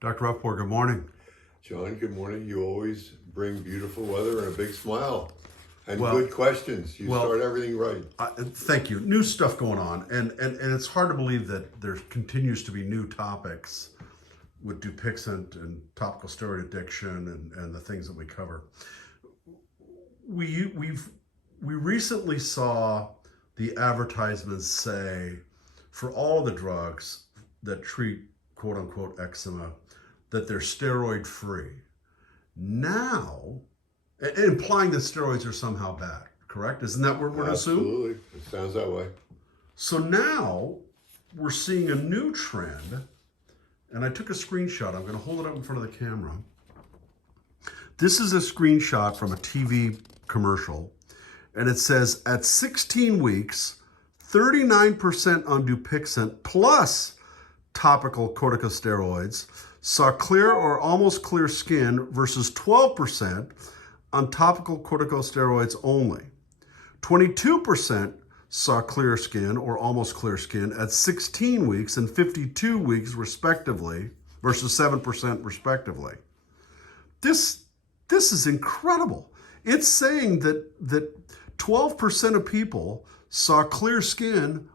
Dr. Rapaport, good morning. John, good morning. You always bring beautiful weather and a big smile and Well- good questions. You start everything right. Thank you. New stuff going on, and it's hard to believe that there continues to be new topics with Dupixent and topical steroid addiction and the things that we cover. We recently saw the advertisements say for all the drugs that treat quote unquote eczema that they're steroid free. Now, implying that steroids are somehow bad, correct? Isn't that what we're going to assume? Absolutely. It sounds that way. So now we're seeing a new trend, and I took a screenshot. I'm going to hold it up in front of the camera. This is a screenshot from a TV commercial, and it says at 16 weeks, 39% on Dupixent plus topical corticosteroids saw clear or almost clear skin versus 12% on topical corticosteroids only. 22% saw clear skin or almost clear skin at 16 weeks and 52 weeks respectively versus 7% respectively. This is incredible. It's saying that 12% of people saw clear skin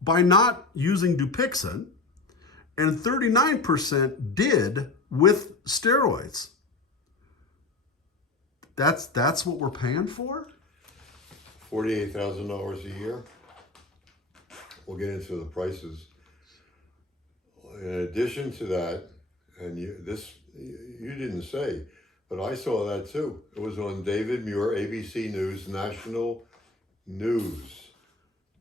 by not using Dupixent, and 39% did with steroids. That's what we're paying for? $48,000 a year. We'll get into the prices. In addition to that, and you didn't say, but I saw that too. It was on David Muir, ABC News, national news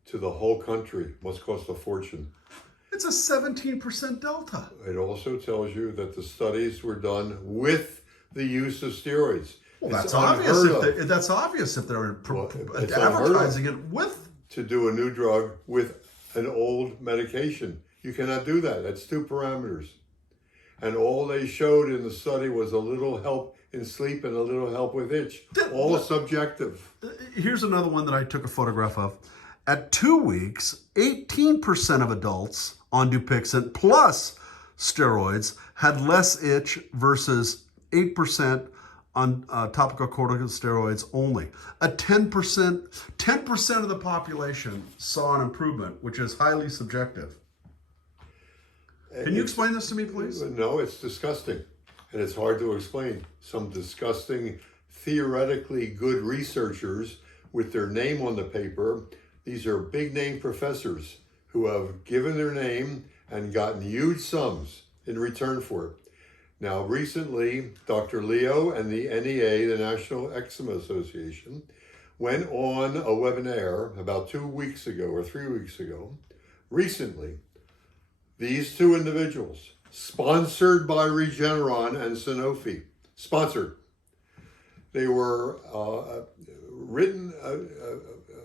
to the whole country. Must cost a fortune. It's a 17% delta. It also tells you that the studies were done with the use of steroids. Well, that's obvious if they're it's advertising it with. To do a new drug with an old medication. You cannot do that. That's two parameters. And all they showed in the study was a little help in sleep and a little help with itch. All subjective. Here's another one that I took a photograph of. At 2 weeks, 18% of adults on Dupixent plus steroids had less itch versus 8% on topical corticosteroids only. 10% of the population saw an improvement, which is highly subjective. Can you explain this to me, please? No, it's disgusting. And it's hard to explain. Some disgusting, theoretically good researchers with their name on the paper. These are big name professors who have given their name and gotten huge sums in return for it. Now, recently, Dr. Leo and the NEA, the National Eczema Association, went on a webinar about 2 weeks ago or 3 weeks ago. Recently, these two individuals, sponsored by Regeneron and Sanofi, sponsored. They were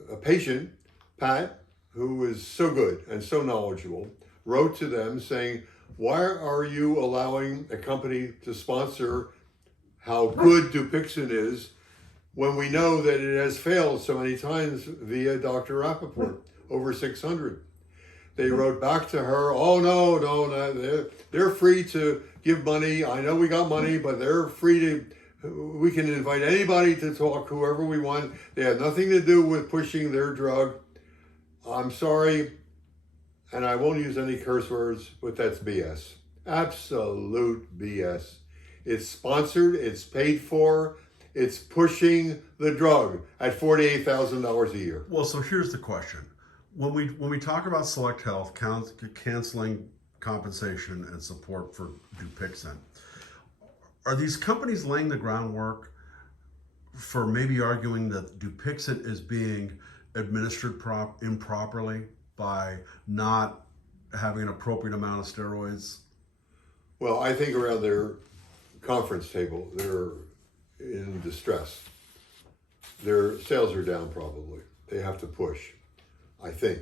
a patient, Pat, who was so good and so knowledgeable, wrote to them saying, why are you allowing a company to sponsor how good Dupixent is when we know that it has failed so many times via Dr. Rapaport, over 600? They wrote back to her, oh, no, they're free to give money. I know we got money, but they're free to, we can invite anybody to talk, whoever we want. They have nothing to do with pushing their drug. I'm sorry, and I won't use any curse words, but that's BS. Absolute BS. It's sponsored, it's paid for, it's pushing the drug at $48,000 a year. Well, so here's the question. When we talk about Select Health canceling compensation and support for Dupixent, are these companies laying the groundwork for maybe arguing that Dupixent is being administered improperly by not having an appropriate amount of steroids? Well, I think around their conference table, they're in distress. Their sales are down probably. They have to push, I think.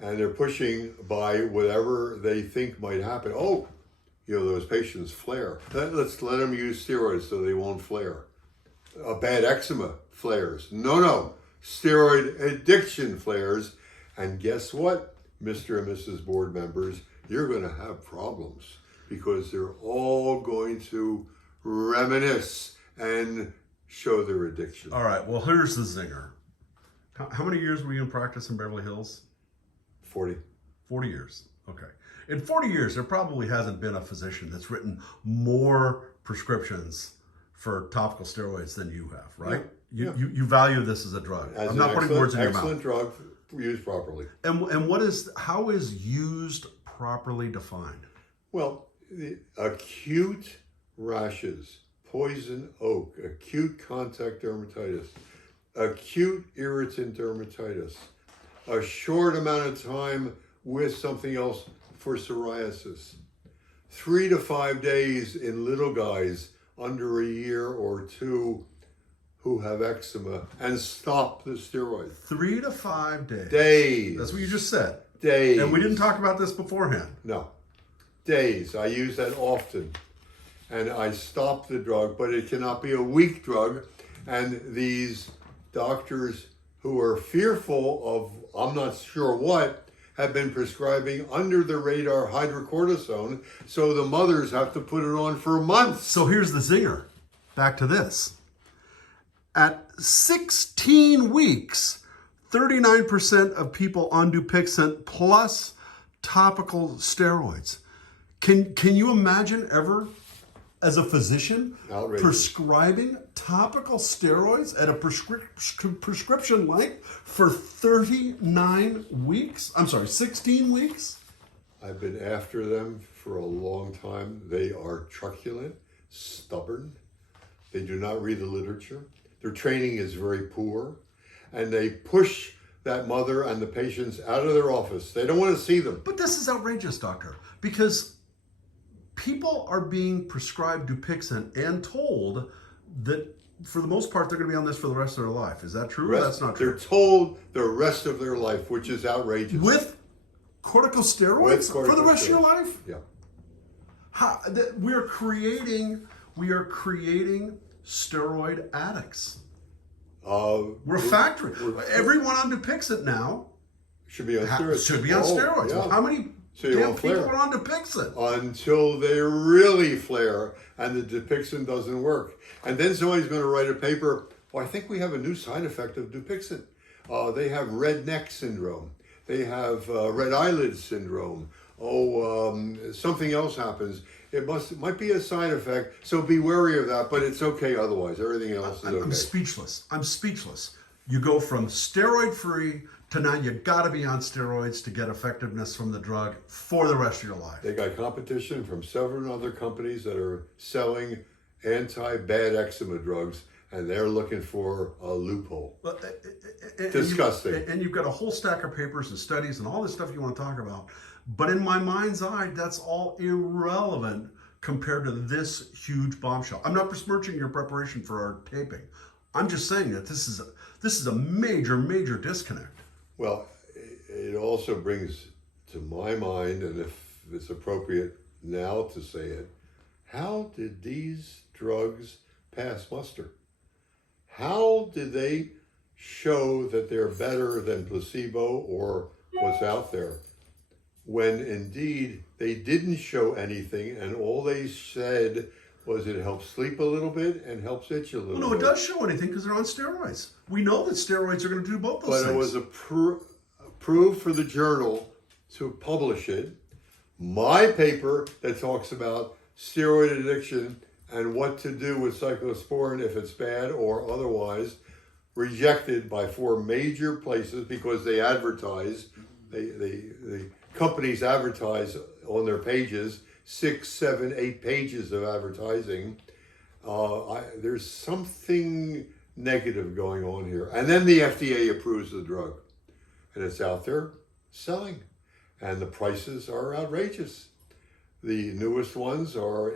And they're pushing by whatever they think might happen. Oh, those patients flare. Let's let them use steroids so they won't flare. A bad eczema flares. No. Steroid addiction flares. And guess what, Mr. and Mrs. board members? You're going to have problems because they're all going to reminisce and show their addiction. All right, well, here's the zinger. How many years were you in practice in Beverly Hills? 40. 40 years. Okay. In 40 years, there probably hasn't been a physician that's written more prescriptions for topical steroids than you have, right? Yeah. You value this as a drug. I'm not putting words in your mouth. Excellent drug used properly. And how is used properly defined? Well, the acute rashes, poison oak, acute contact dermatitis, acute irritant dermatitis, a short amount of time with something else for psoriasis, 3 to 5 days in little guys under a year or two who have eczema, and stop the steroid. 3 to 5 days. Days. That's what you just said. Days. And we didn't talk about this beforehand. No. Days. I use that often. And I stop the drug, but it cannot be a weak drug. And these doctors who are fearful of, I'm not sure what, have been prescribing under the radar hydrocortisone, so the mothers have to put it on for months. So here's the zinger. Back to this. At 16 weeks, 39% of people on Dupixent plus topical steroids. Can you imagine ever, as a physician, Outrageous. prescribing topical steroids at a prescription length for 39 weeks? I'm sorry, 16 weeks? I've been after them for a long time. They are truculent, stubborn. They do not read the literature. Their training is very poor. And they push that mother and the patients out of their office. They don't want to see them. But this is outrageous, doctor, because people are being prescribed Dupixent and told that for the most part they're going to be on this for the rest of their life. Is that true or that's not true? They're told the rest of their life, which is outrageous. With corticosteroids for the rest of your life? Yeah. We are creating steroid addicts. We're a factory. Everyone on Dupixent now should be on steroids. steroids. Yeah. Well, how many damn people are on Dupixent? Until they really flare and the Dupixent doesn't work. And then somebody's going to write a paper, I think we have a new side effect of Dupixent. They have red neck syndrome. They have red eyelid syndrome. Something else happens. It might be a side effect, so be wary of that, but it's okay otherwise. Everything else is okay. I'm speechless. You go from steroid-free to now you got to be on steroids to get effectiveness from the drug for the rest of your life. They got competition from several other companies that are selling anti-bad eczema drugs, and they're looking for a loophole. Disgusting. And you've got a whole stack of papers and studies and all this stuff you want to talk about. But in my mind's eye, that's all irrelevant compared to this huge bombshell. I'm not besmirching your preparation for our taping. I'm just saying that this is a major, major disconnect. Well, it also brings to my mind, and if it's appropriate now to say it, how did these drugs pass muster? How did they show that they're better than placebo or what's out there, when indeed they didn't show anything and all they said was it helps sleep a little bit and helps itch a little bit? No, it does show anything because they're on steroids. We know that steroids are going to do both those things. But it was approved for the journal to publish it. My paper that talks about steroid addiction and what to do with cyclosporin if it's bad or otherwise, rejected by 4 major places because they advertise, the companies advertise on their pages, 6, 7, 8 pages of advertising. There's something negative going on here. And then the FDA approves the drug. And it's out there selling. And the prices are outrageous. The newest ones are,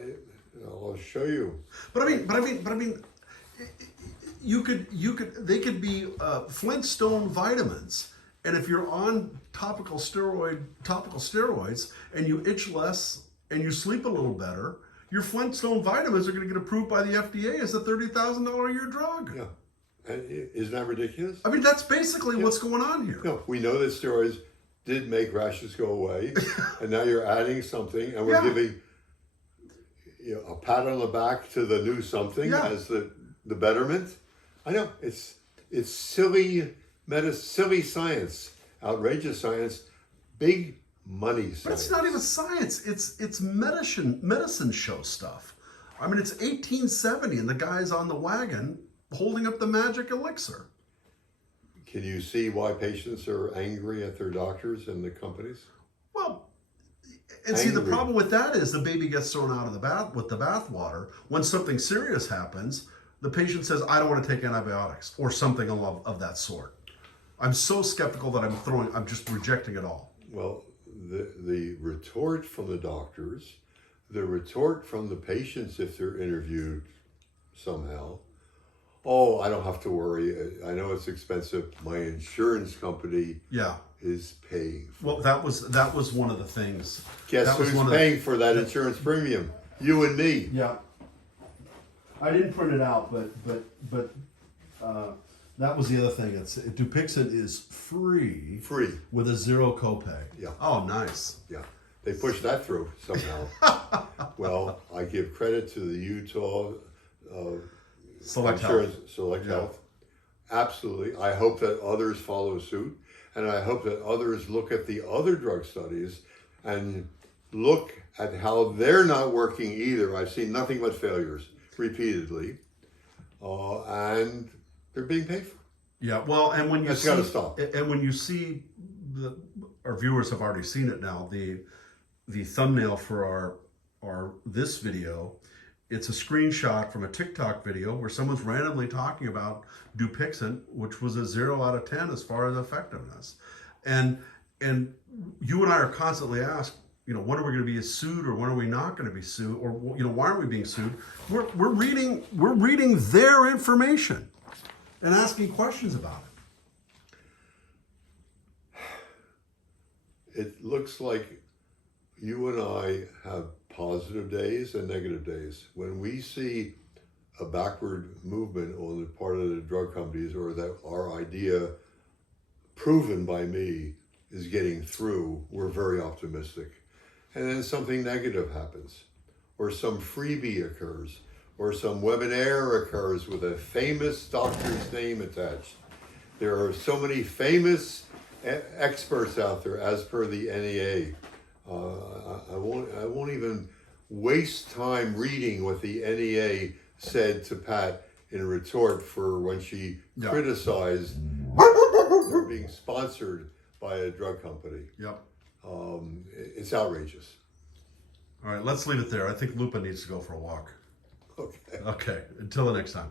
I'll show you. But I mean, they could be Flintstone vitamins. And if you're on topical steroids and you itch less and you sleep a little better, your Flintstone vitamins are going to get approved by the FDA as a $30,000 a year drug. Yeah. And isn't that ridiculous? I mean, that's basically what's going on here. No, we know that steroids did make rashes go away, and now you're adding something, and we're giving a pat on the back to the new something Yeah. as the betterment. I know it's silly silly science, outrageous science, big money science. But it's not even science. It's medicine show stuff. I mean, it's 1870 and the guy's on the wagon holding up the magic elixir. Can you see why patients are angry at their doctors and the companies? Well, and see, the problem with that is the baby gets thrown out of the bath with the bathwater. When something serious happens, the patient says, I don't want to take antibiotics or something of that sort. I'm so skeptical that I'm just rejecting it all. Well, the retort from the doctors, the retort from the patients if they're interviewed somehow, oh, I don't have to worry. I know it's expensive. My insurance company is paying for Well, that was one of the things. Guess that was who's paying for that insurance premium? You and me. Yeah. I didn't print it out, but that was the other thing. Dupixent is free with a 0 copay. Yeah. Oh, nice. Yeah. They pushed that through somehow. Well, I give credit to the Utah Select Health. Absolutely. I hope that others follow suit, and I hope that others look at the other drug studies and look at how they're not working either. I've seen nothing but failures repeatedly, and they're being paid for. Yeah, well, and when you That's got to stop. And when you see our viewers have already seen it now. The thumbnail for our this video, it's a screenshot from a TikTok video where someone's randomly talking about Dupixent, which was a 0 out of 10 as far as effectiveness, and you and I are constantly asked, when are we going to be sued, or when are we not going to be sued, or why aren't we being sued? We're reading their information and asking questions about it. It looks like you and I have positive days and negative days. When we see a backward movement on the part of the drug companies, or that our idea, proven by me, is getting through, we're very optimistic. And then something negative happens, or some freebie occurs, or some webinar occurs with a famous doctor's name attached. There are so many famous experts out there, as per the NEA. I won't even waste time reading what the NEA said to Pat in retort for when she criticized her being sponsored by a drug company. Yep. It's outrageous. All right, let's leave it there. I think Lupa needs to go for a walk. Okay. Okay, until the next time.